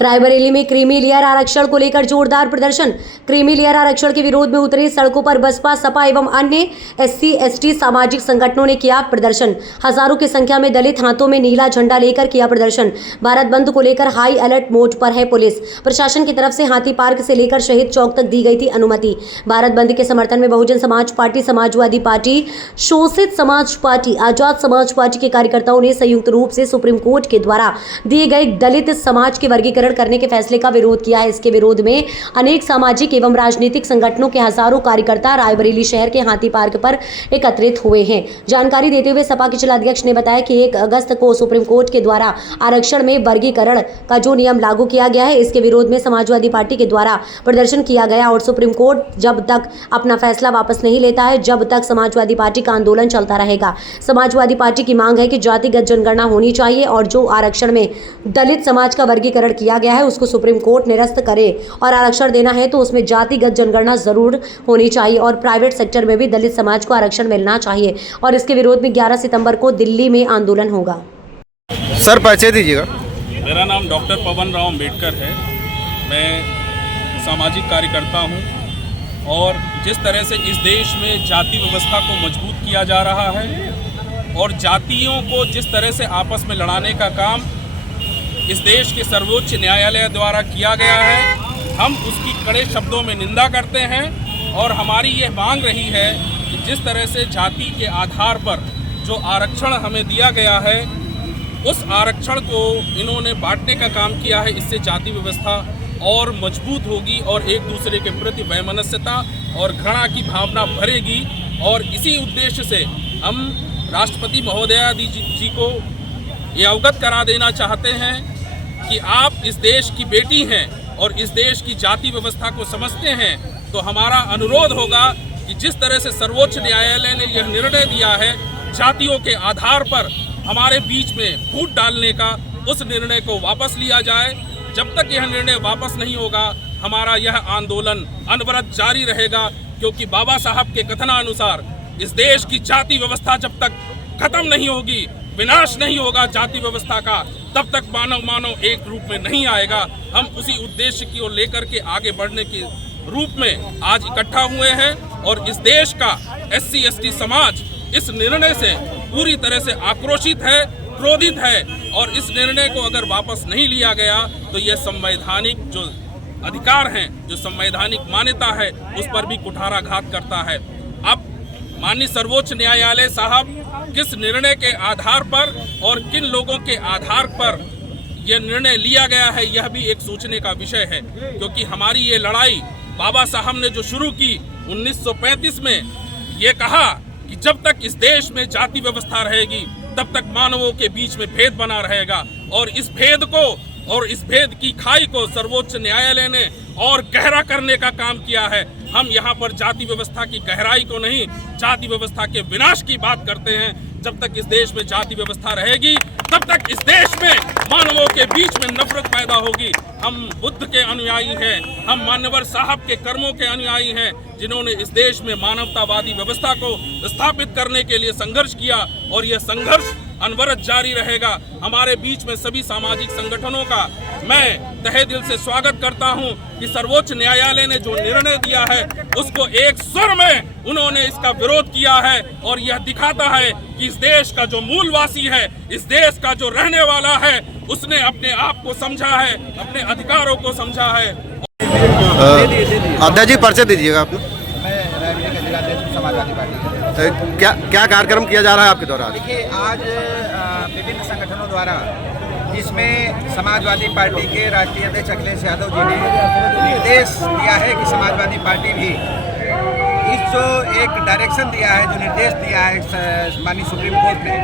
रायबरेली में creamy layer आरक्षण को लेकर जोरदार प्रदर्शन। क्रीमी लेयर आरक्षण के विरोध में उतरे सड़कों पर बसपा, सपा एवं अन्य SC ST सामाजिक संगठनों ने किया प्रदर्शन। हजारों की संख्या में दलित हाथों में नीला झंडा लेकर किया प्रदर्शन। भारत बंद को लेकर हाई अलर्ट मोड पर है पुलिस। प्रशासन की तरफ से हाथी पार्क से लेकर शहीद चौक तक दी गई थी अनुमति। भारत बंद के समर्थन में बहुजन समाज पार्टी, समाजवादी पार्टी, शोषित समाज पार्टी, आजाद समाज पार्टी के कार्यकर्ताओं ने संयुक्त रूप से सुप्रीम कोर्ट के द्वारा दिए गए दलित समाज के वर्गीकरण करने के फैसले का विरोध किया है। इसके विरोध में अनेक सामाजिक एवं राजनीतिक संगठनों के हजारों कार्यकर्ता रायबरेली शहर के हाथी पार्क पर एकत्रित हुए हैं। जानकारी देते हुए सपा के जिलाध्यक्ष ने बताया कि 1 अगस्त को सुप्रीम कोर्ट के द्वारा आरक्षण में वर्गीकरण का जो नियम लागू किया गया है, इसके विरोध में समाजवादी पार्टी के द्वारा प्रदर्शन किया गया और सुप्रीम कोर्ट जब तक अपना फैसला वापस नहीं लेता है, जब तक समाजवादी पार्टी का आंदोलन चलता रहेगा। समाजवादी पार्टी की मांग है कि जातिगत जनगणना होनी चाहिए और जो आरक्षण में दलित समाज का वर्गीकरण किया गया है उसको सुप्रीम कोर्ट निरस्त करे और आरक्षण देना है तो उसमें जातिगत जनगणना जरूर होनी चाहिए और प्राइवेट सेक्टर में भी दलित समाज को आरक्षण मिलना चाहिए और इसके विरोध में 11 सितंबर को दिल्ली में आंदोलन होगा। सर परिचय दीजिएगा। मेरा नाम डॉक्टर पवन राव अम्बेडकर है। मैं सामाजिक कार्यकर्ता हूं और जिस तरह से इस देश में जाति व्यवस्था को मजबूत किया जा रहा है और जातियों को जिस तरह से आपस में लड़ाने का काम इस देश के सर्वोच्च न्यायालय द्वारा किया गया है, हम उसकी कड़े शब्दों में निंदा करते हैं और हमारी ये मांग रही है कि जिस तरह से जाति के आधार पर जो आरक्षण हमें दिया गया है, उस आरक्षण को इन्होंने बांटने का काम किया है। इससे जाति व्यवस्था और मजबूत होगी और एक दूसरे के प्रति वैमनस्यता और घृणा की भावना भरेगी और इसी उद्देश्य से हम राष्ट्रपति महोदया जी को ये अवगत करा देना चाहते हैं कि आप इस देश की बेटी हैं और इस देश की जाति व्यवस्था को समझते हैं, तो हमारा अनुरोध होगा कि जिस तरह से सर्वोच्च न्यायालय ने यह निर्णय दिया है जातियों के आधार पर हमारे बीच में फूट डालने का, उस निर्णय को वापस लिया जाए। जब तक यह निर्णय वापस नहीं होगा हमारा यह आंदोलन अनवरत जारी रहेगा, क्योंकि बाबा साहब के कथनानुसार इस देश की जाति व्यवस्था जब तक खत्म नहीं होगी, विनाश नहीं होगा जाति व्यवस्था का, तब तक मानव एक रूप में नहीं आएगा। हम उसी उद्देश्य की ओर लेकर के आगे बढ़ने के रूप में आज इकट्ठा हुए हैं और इस देश का SC ST समाज इस निर्णय से पूरी तरह से आक्रोशित है, क्रोधित है और इस निर्णय को अगर वापस नहीं लिया गया तो यह संवैधानिक जो अधिकार हैं, जो संवैधानिक मान्यता है, उस पर भी कुठाराघात करता है। अब माननीय सर्वोच्च न्यायालय साहब किस निर्णय के आधार पर और किन लोगों के आधार पर यह निर्णय लिया गया है, यह भी एक सोचने का विषय है, क्योंकि हमारी ये लड़ाई बाबा साहब ने जो शुरू की 1935 में, ये कहा कि जब तक इस देश में जाति व्यवस्था रहेगी तब तक मानवों के बीच में भेद बना रहेगा और इस भेद को और इस भेद की खाई को सर्वोच्च न्यायालय ने और गहरा करने का काम किया है। हम यहाँ पर जाति व्यवस्था की गहराई को नहीं, जाति व्यवस्था के विनाश की बात करते हैं। जब तक इस देश में जाति व्यवस्था रहेगी तब तक इस देश में मानवों के बीच में नफरत पैदा होगी। हम बुद्ध के अनुयायी हैं, हम मान्यवर साहब के कर्मों के अनुयायी हैं, जिन्होंने इस देश में मानवतावादी व्यवस्था को स्थापित करने के लिए संघर्ष किया और यह संघर्ष अनवरत जारी रहेगा। हमारे बीच में सभी सामाजिक संगठनों का मैं तहे दिल से स्वागत करता हूं कि सर्वोच्च न्यायालय ने जो निर्णय दिया है उसको एक स्वर में उन्होंने इसका विरोध किया है और यह दिखाता है कि इस देश का जो मूलवासी है, इस देश का जो रहने वाला है, उसने अपने आप को समझा है, अपने अधिकारों को समझा है। अध्यक्ष जी परिचय दीजिएगा आप। मैं रायबरेली का जिलाध्यक्ष समाजवादी पार्टी। क्या कार्यक्रम किया जा रहा है आपके द्वारा? देखिए, आज विभिन्न संगठनों द्वारा, जिसमें समाजवादी पार्टी के राष्ट्रीय अध्यक्ष अखिलेश यादव जी ने निर्देश दिया है कि समाजवादी पार्टी भी इस जो एक डायरेक्शन दिया है, जो निर्देश दिया है माननीय सुप्रीम कोर्ट ने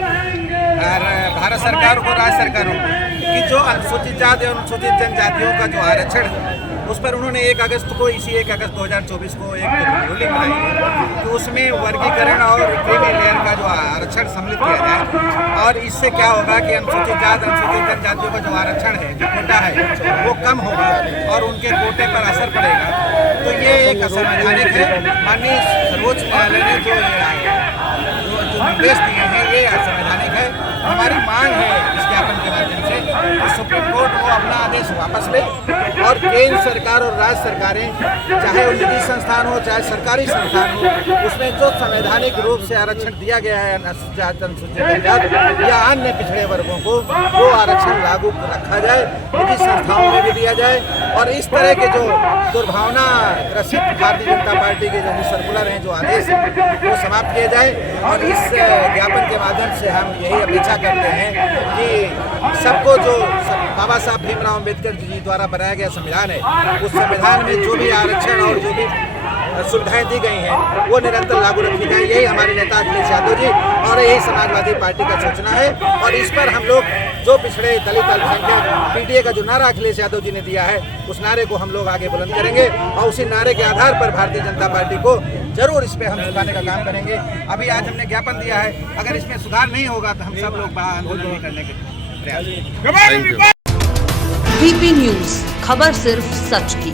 और भारत सरकार को, राज्य सरकारों को, कि जो अनुसूचित जाति और अनुसूचित जनजातियों का जो आरक्षण है उस पर उन्होंने 1 अगस्त को, इसी 1 अगस्त 2024 को एक रूलिंग बनाई है कि उसमें वर्गीकरण और क्रीमी लेयर का जो आरक्षण सम्मिलित किया जाए और इससे क्या होगा कि अनुसूचित जाति, अनुसूचित जनजातियों का जो आरक्षण है, जो कोटा है, वो कम होगा और उनके कोटे पर असर पड़ेगा। तो ये एक असंवैधानिक है। माननीय सर्वोच्च न्यायालय ने जो निर्देश दिए हैं ये असंवैधानिक है हमारी मांग है इस ज्ञापन के माध्यम से कि सुप्रीम कोर्ट वो अपना आदेश वापस ले और केंद्र सरकार और राज्य सरकारें, चाहे वो निजी संस्थान हो चाहे सरकारी संस्थान हो, उसमें जो संवैधानिक रूप से आरक्षण दिया गया है अनुसूचित जनजाति या अन्य पिछड़े वर्गों को, वो आरक्षण लागू रखा जाए, निजी संस्थाओं में भी दिया जाए और इस तरह के जो दुर्भावना ग्रसित भारतीय जनता पार्टी के जो सर्कुलर हैं, जो आदेश हैं, वो समाप्त किए जाए। और इस ज्ञापन के माध्यम से हम यही अपेक्षा करते हैं कि सबको जो बाबा साहब भीमराव अम्बेडकर जी द्वारा बनाया गया संविधान है, उस संविधान में जो भी आरक्षण और जो भी सुविधाएं दी गई हैं वो निरंतर लागू रखी जाए। यही हमारे नेता अखिलेश यादव जी और यही समाजवादी पार्टी का सूचना है और इस पर हम लोग जो पिछड़े दलित अल्पसंख्यक पीटीए का जो नारा अखिलेश यादव जी ने दिया है, उस नारे को हम लोग आगे बुलंद करेंगे और उसी नारे के आधार पर भारतीय जनता पार्टी को जरूर इस पे हम सुधारने का काम करेंगे। अभी आज हमने ज्ञापन दिया है, अगर इसमें सुधार नहीं होगा तो हम सब लोग बड़ा आंदोलन भी करने के प्रयास करेंगे। Thank you. VP न्यूज, खबर सिर्फ सच की।